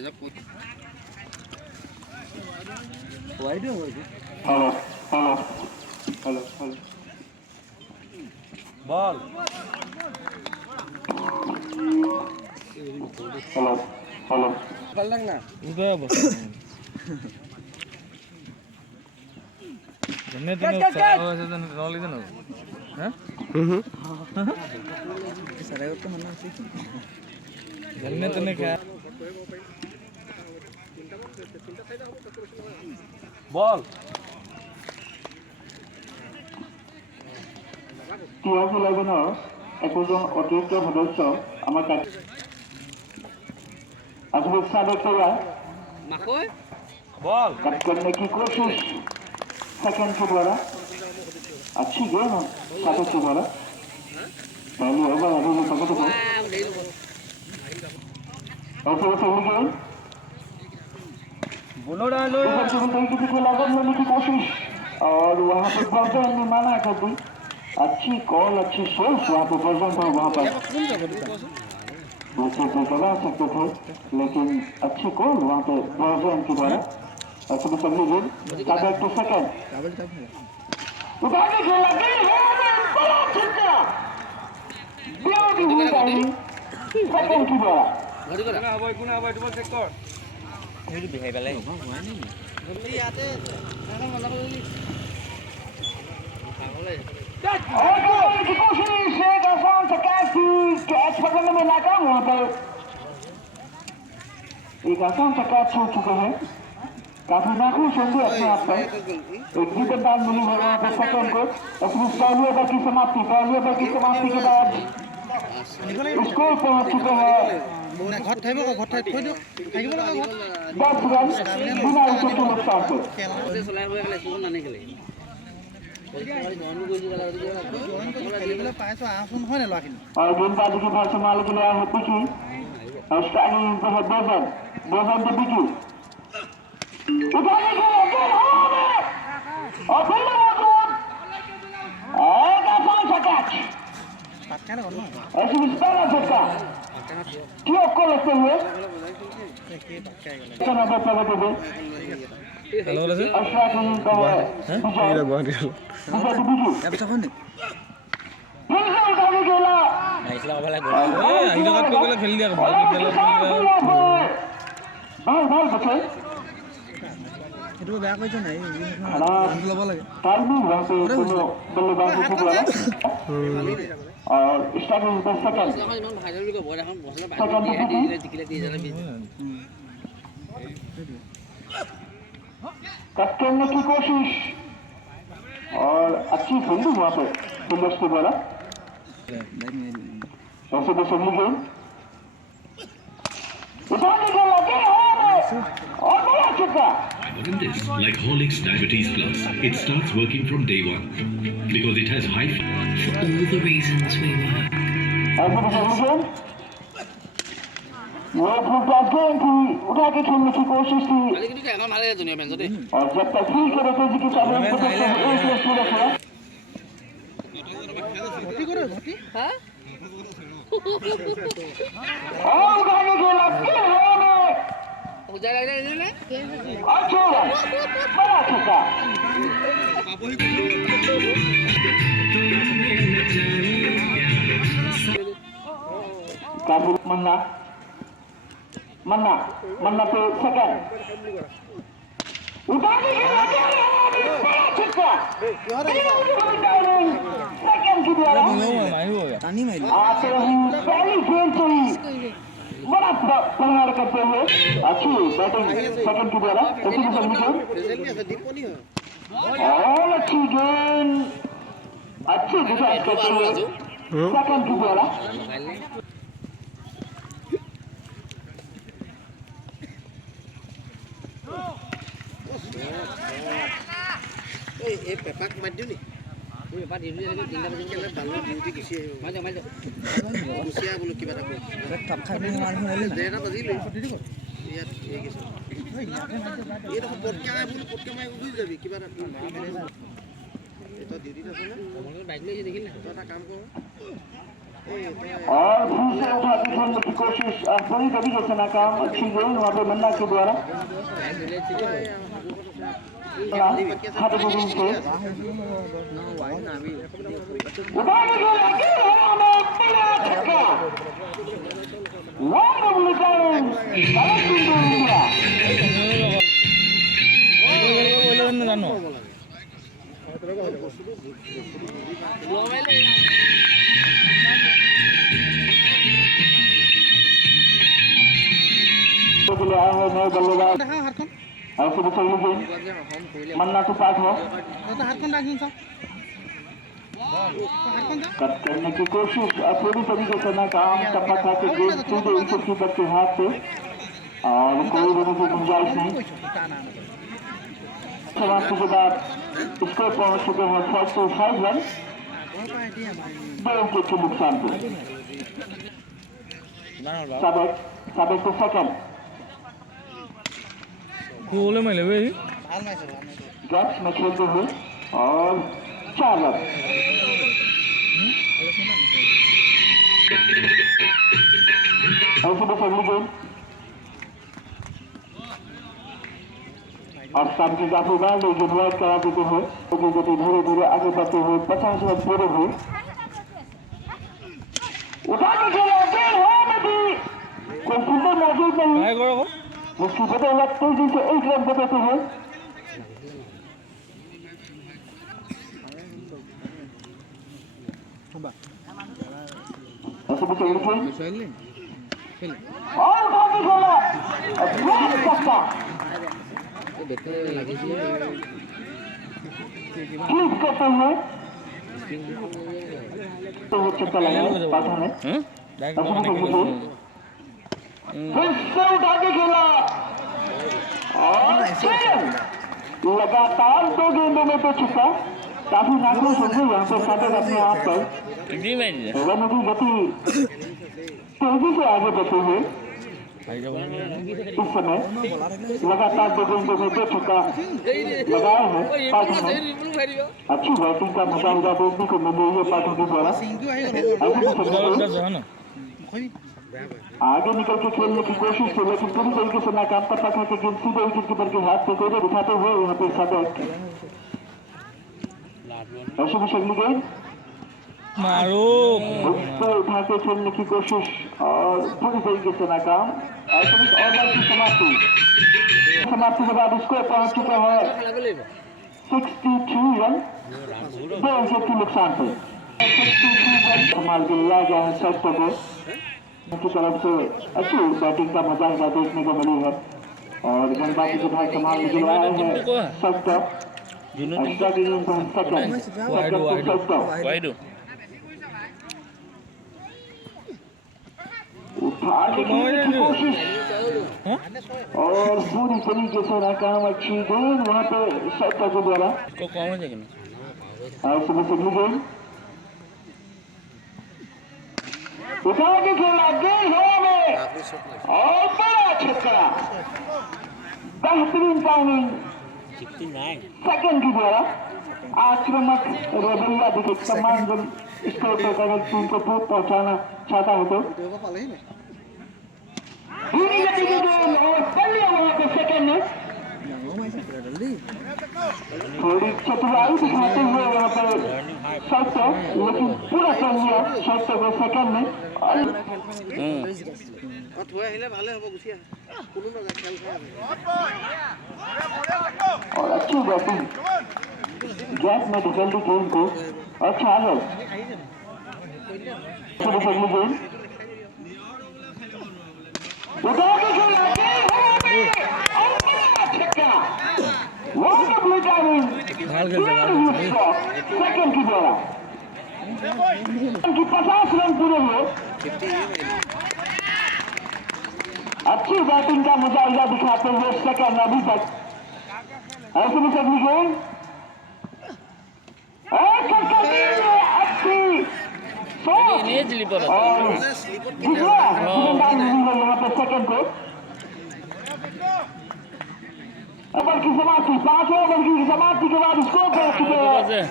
ৰাইজক কৈ Hello. Ball. Hello. পাল্লাক না উদয় বস জনে তুমি চাও আছে জান রলি জানো হ্যাঁ সারা করতে মনে আছে জনে তুমি কে বল TEOK ইলেভেনৰ একোজন অতিৰিক্ত সদস্য আমাৰ ASAD XI মাকৈ बॉल कट करने की कोशिश सेकंड के द्वारा अच्छी गेम है सातों के द्वारा पहले ओवर अभी भी पकड़ को ऐसे ही गेम बोलो डालो किसी को लागत लेने की कोशिश और वहाँ पे बर्जन ने माना कर दी अच्छी कॉल अच्छी सोच वहाँ पे बर्जन था वहाँ पर दूसरे को करा सकते थे लेकिन अच्छी कॉल वहाँ पे बर्जन के द्वारा ऐसे भी सभी गेम काटा टू सेकंड उठाने के लगे बड़ा छक्का ब्यूटीफुल टाइमिंग सेकंड की द्वारा ঘড়ি কৰা गुना आवाज डबल चेक कर এই বিহাই পেলাই জলদি ইয়াতে এখন মজা কৰি পাগলে और की कोशिश एक आसान सा कैच पकड़ने में नाकाम वहाँ पर एक आसान सा कैच हो चुका है काफी नाखुश होंगे अपने आप पर एक जीतन दान मिली है वहाँ पर सेकंड को अपनी पहली ओवर की समाप्ति के बाद स्कोर पहुँच चुके हैं 10 रन बिना विकेट के नुकसान से খেলতে চলাই হৈ গলে সুন নানে গলে और गेंदबाजी की भार संभालने के लिए आए हैं पिकी और स्टाइलिंग पे है बोजन पे पिकी उठाने के लिए और फिर एक आसान सा कैच ऐसी पहला झटका TEOK को लगते हुए हेलो रे और स्ट्राइकिंग पे है ये गुवाहाटी उठाने के लिए আইছলা কবলে ए आइलो का कोला खेल दिया भाल खेल बॉल बचे এটো বেয়া কইছ নাই লব লাগে टाइमिंग वहाँ पे दोनों बल्लेबाज को लगा और स्टार्टिंग पे सेकंड ইমান ভাইরাল বুলি কয় এখন বছৰ বাইরে দিকিলে দিয়ে যালে कट करने की कोशिश और अच्छी फील्डिंग वहाँ पे फील्डर्स के द्वारा ऐसे तो सभी गेम उठाने के लगे और बड़ा छक्का This, like Horlicks Diabetes Plus, it starts working from day one because it has high for all the reasons we work. ऐसे तो सभी गेम वो ग्रुप गेम थी उठा के खेलने की कोशिश थी খালি কিন্তু এখন ভালে দুনিয়া বেঞ্চ দে और जब तक फील करे थे कि चाहे हम कुछ एक प्लेस में रखे হ্যাঁ और उठाने के लगे পূজা লাগে দিলে अच्छा बड़ा छक्का काबू मन्ना पे सेकंड उठाने के लगे बड़ा छक्का सेकंड की द्वारा पानी में आते ही पहली गेंद से ही बड़ा प्रहार करते हुए अच्छी बैटिंग सेकंड की द्वारा और अच्छी गेंद अच्छी डिफेंस करते हुए सेकंड की द्वारा এই পেপাক মার দিও নি এই পেপাক দিও নি তিনটা বাজি কেলে বালু ডিউটি গুছি মার যা গুছিয়া বলো কিবা এটা টপ খাই মার হলে দেনা বাজি লৈ ইয়াত এই কিছু এই দেখো পটকে মাই উঠি যাবি কিবা এটা এটা ডিউটি আছে না তোমার বাইক লৈ দেখিল না তো এটা কাম কর और फिर से उठा के खेलने की कोशिश पूरी तरीके से नाकाम। अच्छी गेंद वहाँ पे मन्ना के द्वारा हाथ को गेंद से उठाने के लगे हमें पीला छक्का wonderful time collecting to India. के लिए आए हैं नए बल्लेबाज ऐसे भी चलने गेंद मन्ना के साथ है कट करने की कोशिश पूरी तरीके से नाकाम। टप्पा खा के गेंद सीधे विकेट कीपर के हाथ पे और कोई देने की गुंजाइश नहीं। समाप्ति के बाद स्कोर पहुंच चुके हैं 5 रन 2 विकेट के नुकसान पे। साबिक को सेकंड गोले में लगे गैप्स में खेलते हुए और 4 रन। ऐसे बस अगली गेंद और शाम की काफी बार लेकिन वाइड करा देते हुए गति धीरे धीरे आगे बढ़ते हुए 50 रन पूरे हुए। उठा के खेला कोई फील्डर मौजूद नहीं उसकी बदौलत तेजी से 1 रन बनाते हैं। ऐसे भी चल रही और काफी खेला सकता ठीक करते हुए तो वो छक्का लगा पाठा ने फिर से उठा के खेला और लगातार 2 गेंदों में तो छक्का। काफी नाखुश हो गए यहाँ पे साबिक अपने आप पर रनों की गति तेजी से आगे बढ़ते हुए इस समय लगातार 2 गेंदों में 2 छक्का लगाए हैं पाठों ने। अच्छी बैटिंग का मुकाबला देखने को मिल रही है पाठों के द्वारा। आगे निकल के खेलने की कोशिश की लेकिन पूरी तरीके से नाकाम। पर पकड़ के गेंद सीधे विकेट कीपर के हाथ पे कोई दिखाते हुए यहाँ पे साबिक ऐसे भी चलनी गेंद उसको उठा के खेलने की कोशिश और पूरी तरीके से नाकाम। ऐसे भी ओवर की समाप्ति के बाद उसको पहुंच चुके हैं 62 रन 2 विकेट के नुकसान पे। 62 रन संभाल के लिया गया है सेट को की तरफ से अच्छी बैटिंग का मजा देखने को मिली है और गेंदबाजी के भाग संभाल के आए हैं सख्त उठाने की कोशिश और पूरी तरीके से नाकाम। अच्छी गेंद वहाँ पे सख्त के द्वारा गेंद उठा के खेला गेंद हवा में और बड़ा छक्का। बेहतरीन टाइमिंग सेकंड के द्वारा आक्रामक रवैया दिखे सम्मान जब स्कोर पर अगर टीम को पहुंचाना चाहता है तो धीरे गति की गेंद और पल्ले वहां पे सेकंड में थोड़ी चतुराई दिखाते हुए वहाँ पर शॉट लेकिन पूरा कर लिया शॉट को सेकंड में और अच्छी बैटिंग गैप में जल्दी गेंद को अच्छा है गेंद उठा के खेला छक्का सेकंड की द्वारा उनकी 50 रन पूरे हुए। अच्छी बैटिंग का मुजाहिदा दिखाते हुए सेकंड अभी तक ऐसे भी सभी गेंद अच्छी यहाँ पे सेकंड को ओवर की समाप्ति 5 ओवर की समाप्ति के बाद स्कोर पहुंच चुके हैं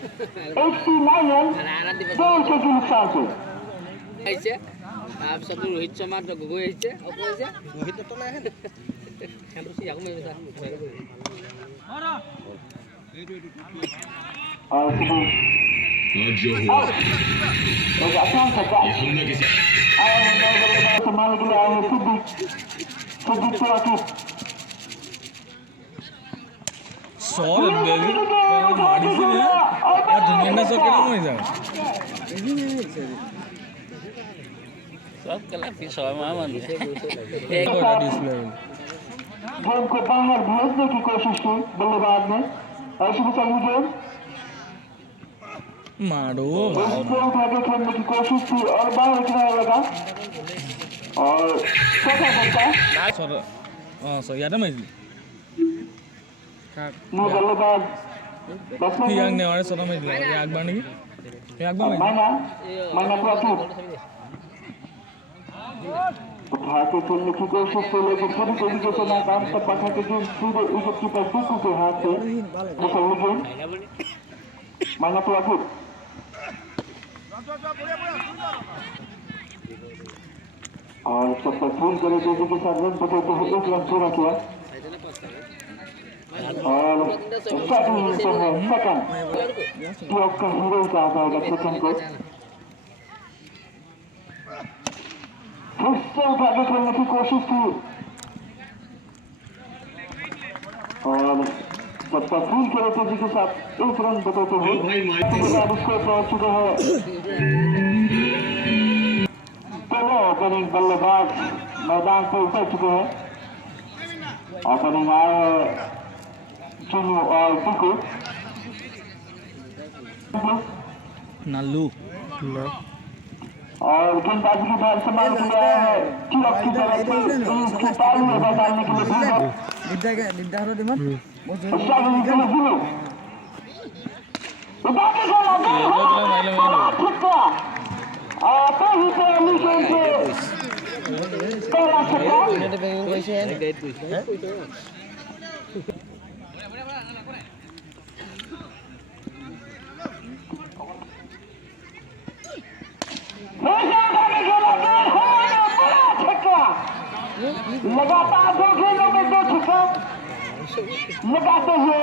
2 के नुकसान से আহিছে তাৰপিছত ৰোহিত শৰ্মা গগৈ আহিছে ৰোহিত দত্ত নাই আহে খেলটো সি আকৌ মাৰিব सब कला फिर मान एक और डिस्प्ले गेम को बाहर भेजने की कोशिश की बल्लेबाज ने ऐसे भी चली गेम मारो उठा के खेलने की कोशिश की और बाहर किनारा लगा और छोटा बच्चा सो याद है मैं नो बल्लेबाज yang ne ore sota mai diya akbar niki akbar mai माना प्रॉफिट उठा के खेलने की कोशिश से लेकर पूरी तरीके से नाकाम तक पहुंचा के गेम सीधे विकेट कीपर बिहू के हाथ से मुसल्ली गेम माना प्रॉफिट और सब पर फूल करे तेजी के साथ रन बचाते हुए 1 रन पूरा किया और सेकंड TEOK का हीरो कहा जाएगा सेकंड को फिर से उठा के खेलने की कोशिश की और जब तफरील करे तेजी के साथ 1 रन बचाते हुए स्कोर पहुंच चुके हैं पहले ओपनिंग बल्लेबाज मैदान पर उतर चुके हैं ओपनिंग आए चुनू और बिहू नालू और गेंदबाजी की बात संभाल लिया है TEOK की तरफ से इसकी ताली में डालने के लिए लगातार 2 गेंदों में 2 छक्का लगाते हुए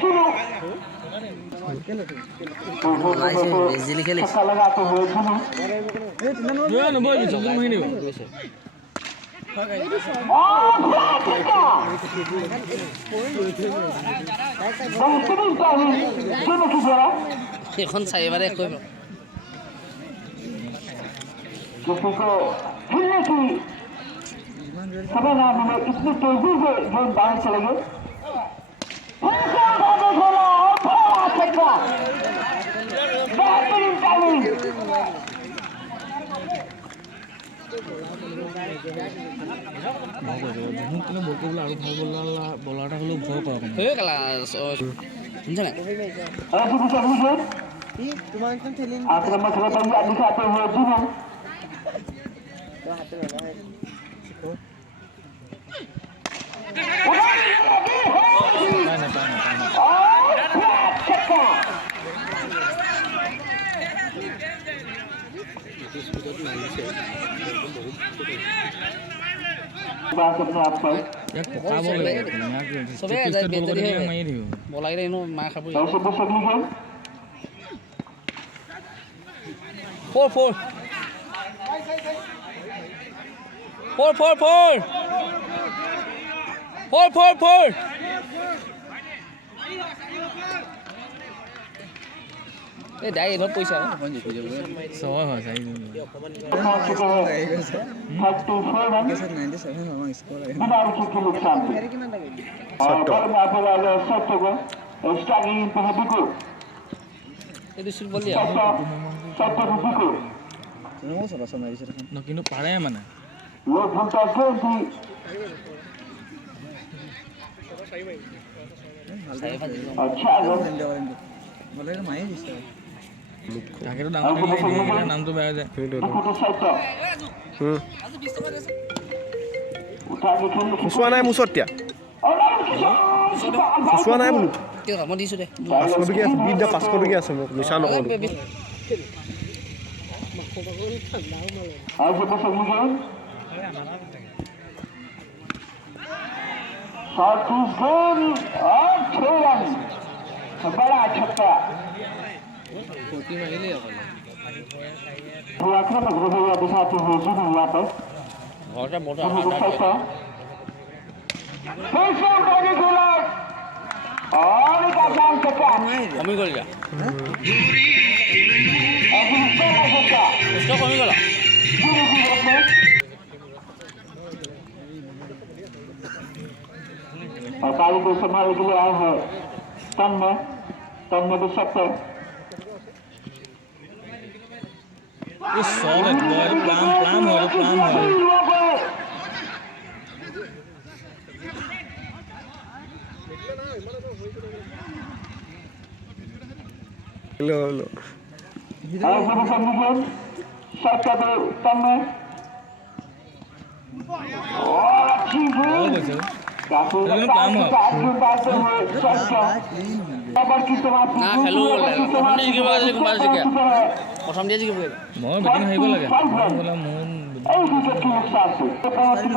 शुरू छक्का लगाते हुए शुरू बेहतरीन ताली शुरू की जरा এখন চাইবারে কই किसी को हिलने की समय ना मिले इतनी तेजी से गेंद बाहर चले गए बेहतरीन ताली বলাটা হলেও ভয় পাও এই কালা শুনছ না ऐसी भी चली गेंद आक्रामक रवैया दिखाते हुए जीवन बात अपने आप पर সবে যায় বেজৰি বলাই ৰে নো মা খাব ऐसे भी चली गेंद 4 4 ए दाइ एभर पैसा हो सवाल हो जाए पहुंच चुके हैं 34 रन बिना विकेट के नुकसान से और बर्नमाला सेट हो गए स्टार्टिंग पे बिहू এটো শুট বলি सेट बिहू ন কিন্তু পাৰে মানে लोग घंटा गेंद थी अच्छा তাকেতো ডাঙৰ দিলে নামটো বেয়া যায় उठा के खेल চোৱা নাই মুচত এতিয়া চোৱা নাই বোলো মই দিছোঁ দে 500 টকীয়া আছে বিদ্যা 500 টকীয়া আছে মোক মিছা নকওঁ आज बस मुझे शॉट इज गोल और 6 रन बड़ा छक्का तो आक्रमक रवैया दिखाते हुए जुनू यहाँ पर और एक आसान छक्का कमी कर जा उसका कमी करा और पारी को संभालने के लिए आए हैं तन में भी सकते इस सॉलिड बॉल प्लान हो लो और सब सबमिशन सकते तन में और अच्छी बॉल गोल कैसे काफी प्लान हो ना খেলো প্ৰথম দিয়ে জিকিব লাগে কোনোবা জিকে প্ৰথম দিয়ে জিকিব লাগে মই বেটিং হাৰিব লাগে বলা মন एक विकेट की नुकसान से 45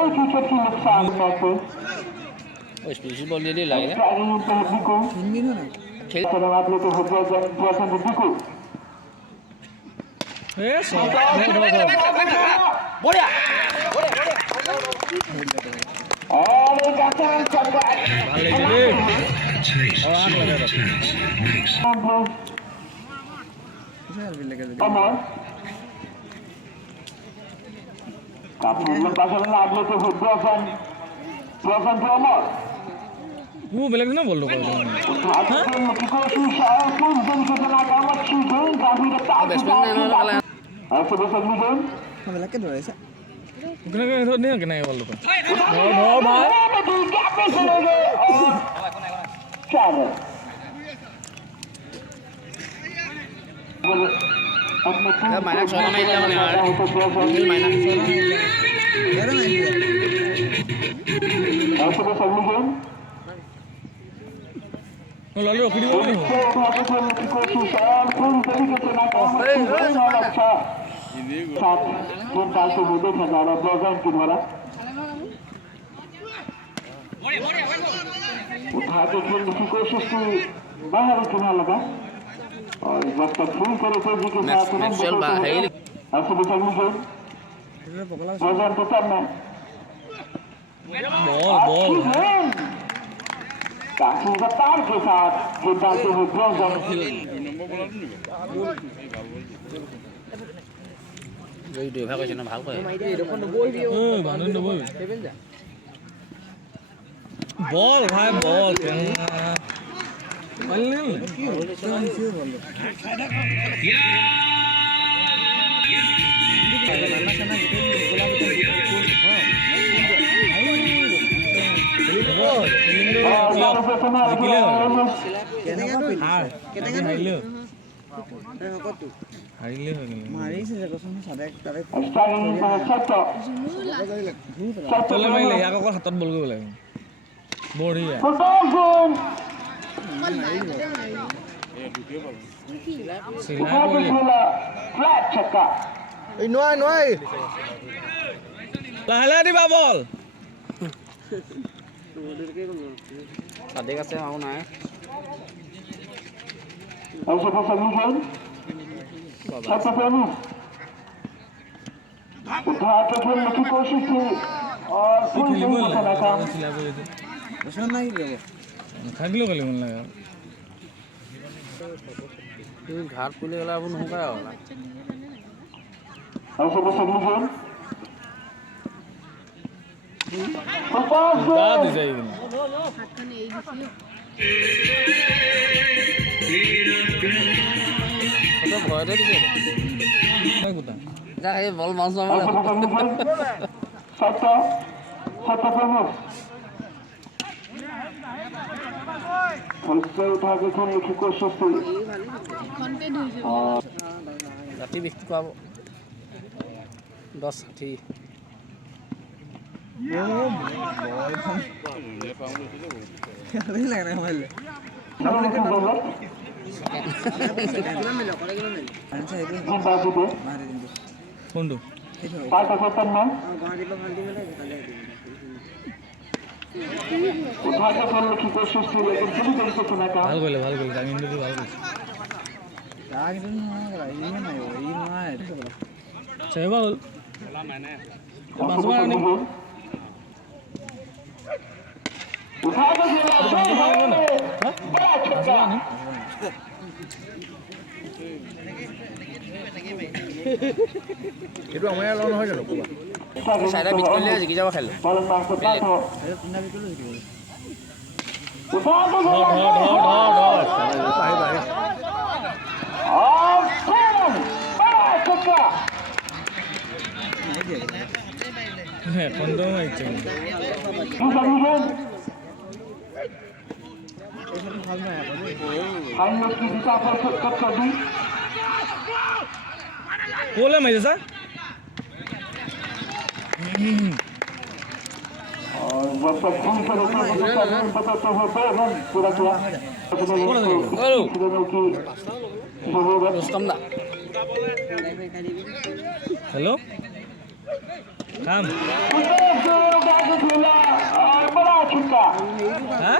एक विकेट की नुकसान से ओ स्पेशल बॉल দিয়ে লাগে खेल चलो आप लोग को जैसा बिल्कुल ए सॉलिड বঢ়িয়া और एक आसान छक्का ভাল লাগিছে দেই Taste solid task makes अमर काफी लंबा चलना आप लोग को ब्रॉसन तो अमर वो बेलेग ना बोल दो हां की कोशिश और फुल जन के जना काम अच्छी गेम काफी रफ्तार বেটসম্যান নাই নহয় কালে ऐसे बस अगली गेम কেনে কেনে কেনে বল দো ধর ভাই गैप में चले गए और 4 মাইনাস 6 মাৰি দিলে মানে মাইনাস ऐसे बस अगली गेम লালি রকি দিব নি की कोशिश और पूरी तरीके से नाकाम और अच्छा साथ गेम डालते हुए देखा जा रहा है ब्लॉगन के द्वारा उठा के खेलने की कोशिश की बाहर उठना लगा और जब तक फील करे तेजी के साथ मैक्सवेल बाहर ऐसे भी चलनी गेम ब्लॉगन तो करना बॉल काफी रफ्तार के साथ गेम डालते हुए ब्लॉगन এই দুইভাগ কৈছে না ভাল কয় বান্ধন দবই বল ভাই বল বল চলে মাৰিলে ইয়াক আকৌ হাতত বল কৰিব লাগে বঢ়িয়া নোৱাই লাহে লাহে দিবা বল সাদেক আছে আৰু নাই ऐसे बस अगली गेम छक्का प्रेमी उठा के खेलने की कोशिश की और फुल गेम को नाकाम থাকিলেও খেলিব নালাগে তুমি ঘাট পুলি গ'লে আৰু নহ'বাই আৰু ऐसे बस अगली गेम দিছে ভয়তে দিছে যা এই বল মাছ ऐसे बस अगली गेम छक्का प्रेमी उससे उठा के खेलने की कोशिश की ৰাতি বিক্ৰী কৰাব 10 60 কোনটো ভাল কৰিলে জামিনটো ভাল কৰিছে চেবা হ'ল এইটো আমাৰ ইয়াৰ লগ নহয় জানো ক'বা চাইডা বিট কৰিলে জিকি যাব খেল এখনটো মাৰিছে ক'লে মাৰিছে ছাৰ হেল্ল' কাম হা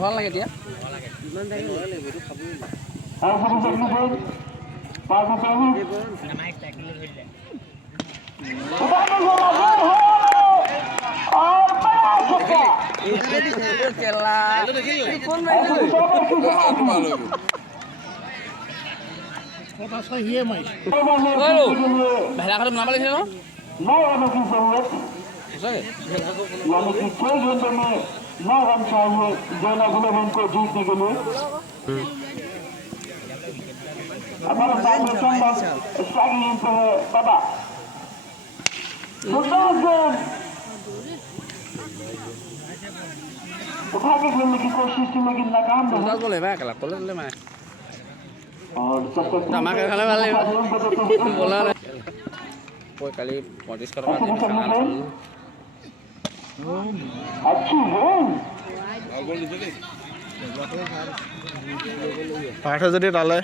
ভাল লাগে এতিয়া ভেলা খাটো বনাব লাগিছে ন उठाके खेलने की कोशिश थी लेकिन नाकाम रहे बोले मैं कल बोले मैं और सब तक धमाके खाने वाले बोला ना कोई कली 35 करोड़ अच्छी है পাৰ্থ যদি তালে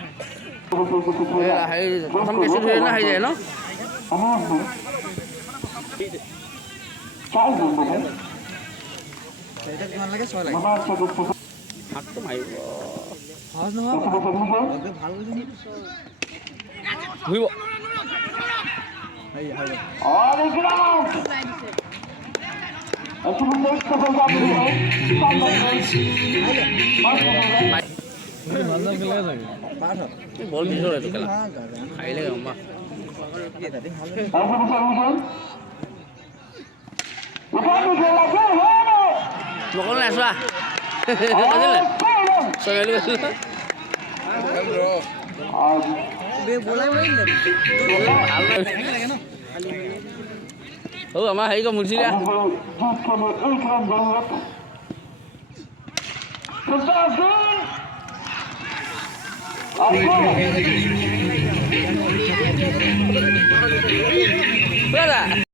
প্ৰথম কেছটো ধৰি না হৈ যায় ন चाय बोलते हैं এটা কিমান লাগে 6 লাগে बाबा से कुछ হাতটো মাৰিব सच नहीं है ভাল গৈছে ঘুৰিব और ग्राउंड ऐसे में एक सफल जाती है ভাল ভাল খেলে থাকে বল ভিতরে তো খেলা খাইলে গম্মা ऐसे में सॉल्यूशन उठाके खेला क्या है বকল না আসবা বুঝলে সবাই বসে आज বে বলাই বলাই ও আমার হেই কো মুরছিলা जीत के लिए एक रन जरूरत Bora!